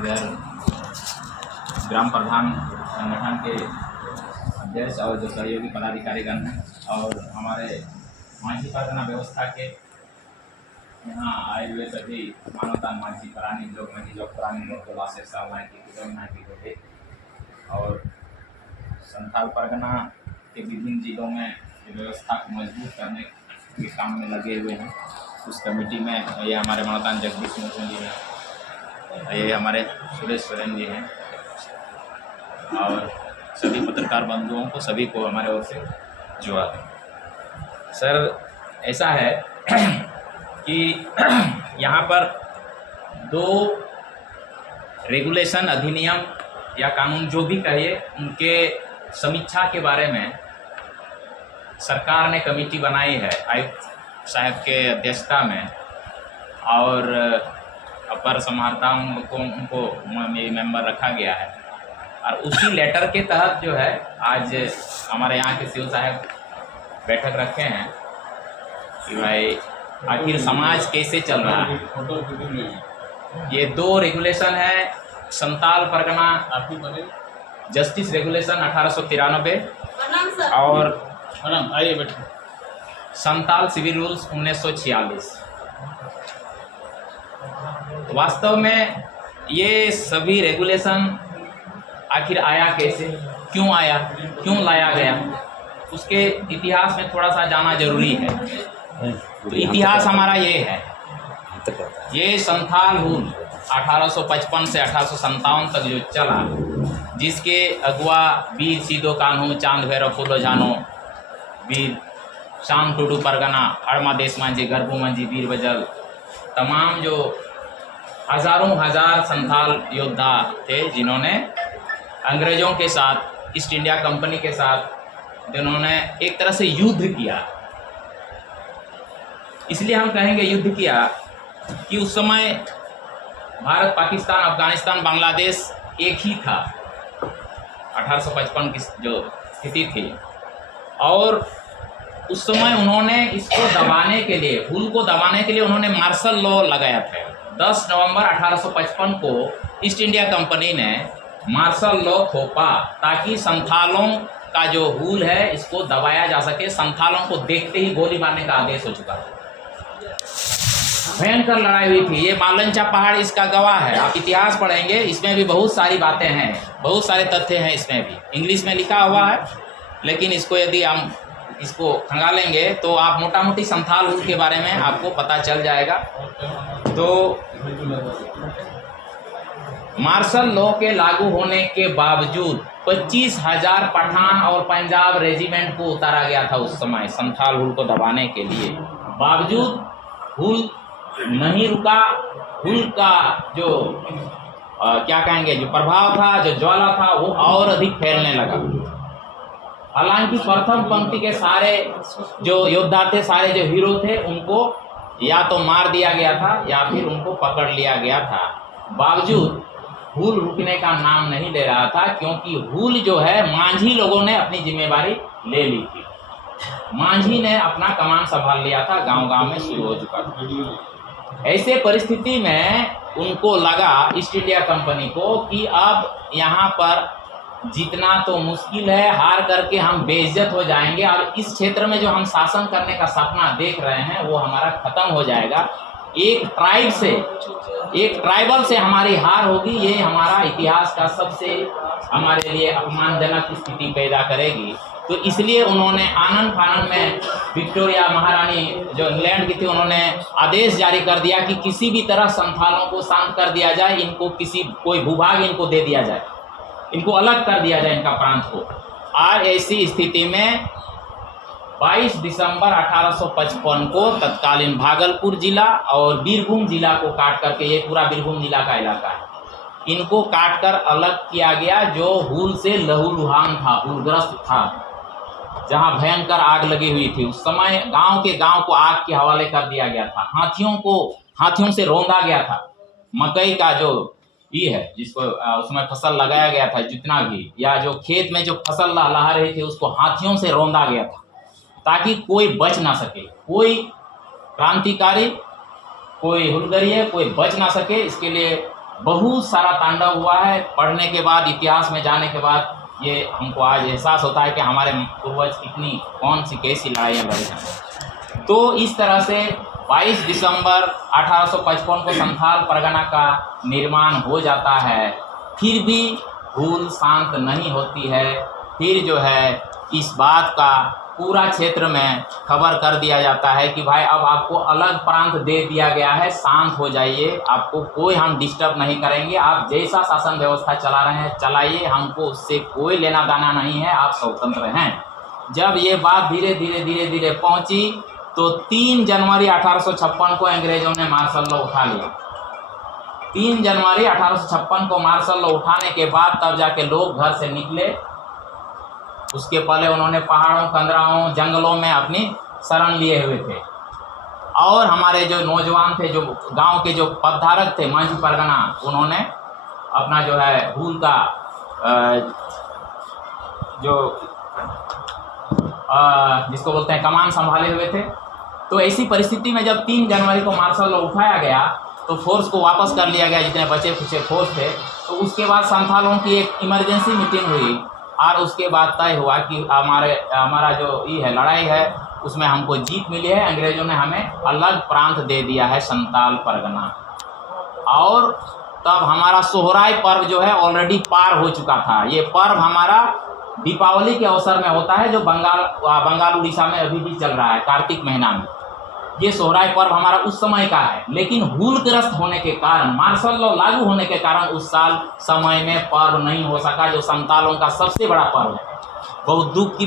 इधर ग्राम प्रधान संगठन के अध्यक्ष और जो सहयोगी पदाधिकारीगण हैं और हमारे मांझी परगना व्यवस्था के यहाँ आए हुए सभी मानवता मांझी प्राणी लोग मांझी लोग प्राणी लोग को लाशे सावधान की होते और संथाल परगना के विभिन्न जिलों में व्यवस्था को मजबूत करने के काम में लगे हुए हैं। उस कमेटी में ये हमारे मानवता जगदीश मोचन जी हैं, ये हमारे सुरेश सोरेन जी हैं और सभी पत्रकार बंधुओं को सभी को हमारे ओर से जुआ दें। सर ऐसा है कि यहाँ पर 2 रेगुलेशन अधिनियम या कानून जो भी कहिए उनके समीक्षा के बारे में सरकार ने कमेटी बनाई है आयुक्त साहब के अध्यक्षता में और अपर समाहर्ता उनको मेंबर रखा गया है और उसी लेटर के तहत जो है आज हमारे यहाँ के सीओ साहब बैठक रखे हैं कि भाई आखिर समाज कैसे चल रहा है। ये 2 रेगुलेशन है संथाल परगना जस्टिस रेगुलेशन 1893 और आइए बैठे संथाल सिविल रूल्स 1946। वास्तव में ये सभी रेगुलेशन आखिर आया कैसे, क्यों आया, क्यों लाया गया, उसके इतिहास में थोड़ा सा जाना जरूरी है। तो इतिहास हमारा ये है, ये संथाल रूल 1855 से 1857 तक जो चला, जिसके अगुआ वीर सीधो कान्हू, चांद भैरव फूलो जानो, वीर शाम टूडू परगना, हड़मा देश मांझी, गरबू मांझी, वीर बजल, तमाम जो हजारों हजार संथाल योद्धा थे जिन्होंने अंग्रेज़ों के साथ, ईस्ट इंडिया कंपनी के साथ जिन्होंने एक तरह से युद्ध किया। इसलिए हम कहेंगे युद्ध किया कि उस समय भारत, पाकिस्तान, अफगानिस्तान, बांग्लादेश एक ही था 1855 की जो स्थिति थी और उस समय उन्होंने इसको दबाने के लिए, हुल को दबाने के लिए उन्होंने मार्शल लॉ लगाया था। 10 नवंबर 1855 को ईस्ट इंडिया कंपनी ने मार्शल लॉ थोपा ताकि संथालों का जो हुल है इसको दबाया जा सके। संथालों को देखते ही गोली मारने का आदेश हो चुका था। भयंकर लड़ाई हुई थी। ये मालंचा पहाड़ इसका गवाह है। आप इतिहास पढ़ेंगे, इसमें भी बहुत सारी बातें हैं, बहुत सारे तथ्य हैं। इसमें भी इंग्लिश में लिखा हुआ है, लेकिन इसको यदि हम इसको खंगालेंगे तो आप मोटा मोटी संथाल हुल के बारे में आपको पता चल जाएगा। तो मार्शल लॉ के लागू होने के बावजूद 25,000 पठान और पंजाब रेजिमेंट को उतारा गया था उस समय संथाल हुल को दबाने के लिए। बावजूद हुल नहीं रुका। हुल का जो क्या कहेंगे, जो प्रभाव था, जो ज्वाला था, वो और अधिक फैलने लगा। हालांकि प्रथम पंक्ति के सारे जो योद्धा थे, सारे जो हीरो थे, उनको या तो मार दिया गया था या फिर उनको पकड़ लिया गया था। बावजूद हुल रुकने का नाम नहीं ले रहा था, क्योंकि हुल जो है मांझी लोगों ने अपनी जिम्मेवारी ले ली थी। मांझी ने अपना कमान संभाल लिया था, गांव-गांव में शुरू हो चुका था। ऐसे परिस्थिति में उनको लगा, ईस्ट इंडिया कंपनी को, कि अब यहाँ पर जीतना तो मुश्किल है, हार करके हम बेइज्जत हो जाएंगे और इस क्षेत्र में जो हम शासन करने का सपना देख रहे हैं वो हमारा खत्म हो जाएगा। एक ट्राइब से, एक ट्राइबल से हमारी हार होगी। ये हमारा इतिहास का सबसे हमारे लिए अपमानजनक स्थिति पैदा करेगी। तो इसलिए उन्होंने आनन फानन में विक्टोरिया महारानी जो इंग्लैंड की थी, उन्होंने आदेश जारी कर दिया कि किसी भी तरह संथालों को शांत कर दिया जाए, इनको कोई भूभाग इनको दे दिया जाए, इनको अलग कर दिया जाए, इनका प्रांत को। आज ऐसी स्थिति में 22 दिसंबर 1855 को तत्कालीन भागलपुर जिला और बीरभूम जिला को काट करके, ये पूरा बीरभूम जिला का इलाका है, इनको काटकर अलग किया गया, जो हुल से लहूलुहान था, हुलग्रस्त था, जहां भयंकर आग लगी हुई थी। उस समय गांव के गांव को आग के हवाले कर दिया गया था। हाथियों से रौंदा गया था। मकई का जो ये है, जिसको उसमें फसल लगाया गया था, जितना भी, या जो खेत में जो फसल लहला रही थी, उसको हाथियों से रौंदा गया था ताकि कोई बच ना सके, कोई क्रांतिकारी, कोई हुलगरिया, कोई बच ना सके। इसके लिए बहुत सारा तांडव हुआ है। पढ़ने के बाद, इतिहास में जाने के बाद ये हमको आज एहसास होता है कि हमारे पूर्वज कितनी कौन सी कैसी लड़ाइयाँ लड़ी हैं। तो इस तरह से 22 दिसंबर 1855 को संथाल परगना का निर्माण हो जाता है। फिर भी भूल शांत नहीं होती है। फिर जो है इस बात का पूरा क्षेत्र में खबर कर दिया जाता है कि भाई अब आपको अलग प्रांत दे दिया गया है, शांत हो जाइए, आपको कोई हम डिस्टर्ब नहीं करेंगे, आप जैसा शासन व्यवस्था चला रहे हैं चलाइए, हमको उससे कोई लेना देना नहीं है, आप स्वतंत्र हैं। जब ये बात धीरे धीरे पहुंची तो 3 जनवरी 1856 को अंग्रेजों ने मार्शल लॉ उठा लिया। 3 जनवरी 1856 को मार्शल लॉ उठाने के बाद तब जाके लोग घर से निकले। उसके पहले उन्होंने पहाड़ों, कंदराओं, जंगलों में अपनी शरण लिए हुए थे। और हमारे जो नौजवान थे, जो गांव के जो पदधारक थे, मांझी परगना, उन्होंने अपना जो है भूल का जिसको बोलते हैं कमान संभाले हुए थे। तो ऐसी परिस्थिति में जब 3 जनवरी को मार्शल लॉ उठाया गया तो फोर्स को वापस कर लिया गया, जितने बचे खुचे फोर्स थे। तो उसके बाद संथालों की एक इमरजेंसी मीटिंग हुई और उसके बाद तय हुआ कि हमारा जो ये है लड़ाई है उसमें हमको जीत मिली है। अंग्रेज़ों ने हमें अलग प्रांत दे दिया है, संथाल परगना। और तब हमारा सोहराय पर्व जो है ऑलरेडी पार हो चुका था। ये पर्व हमारा दीपावली के अवसर में होता है, जो बंगाल उड़ीसा में अभी भी चल रहा है, कार्तिक महीना में। ये सोहराय पर्व हमारा उस समय का है, लेकिन हुलग्रस्त होने के कारण, मार्शल लॉ लागू होने के कारण उस साल समय में पर्व नहीं हो सका, जो संथालों का सबसे बड़ा पर्व है। बहुत दुख की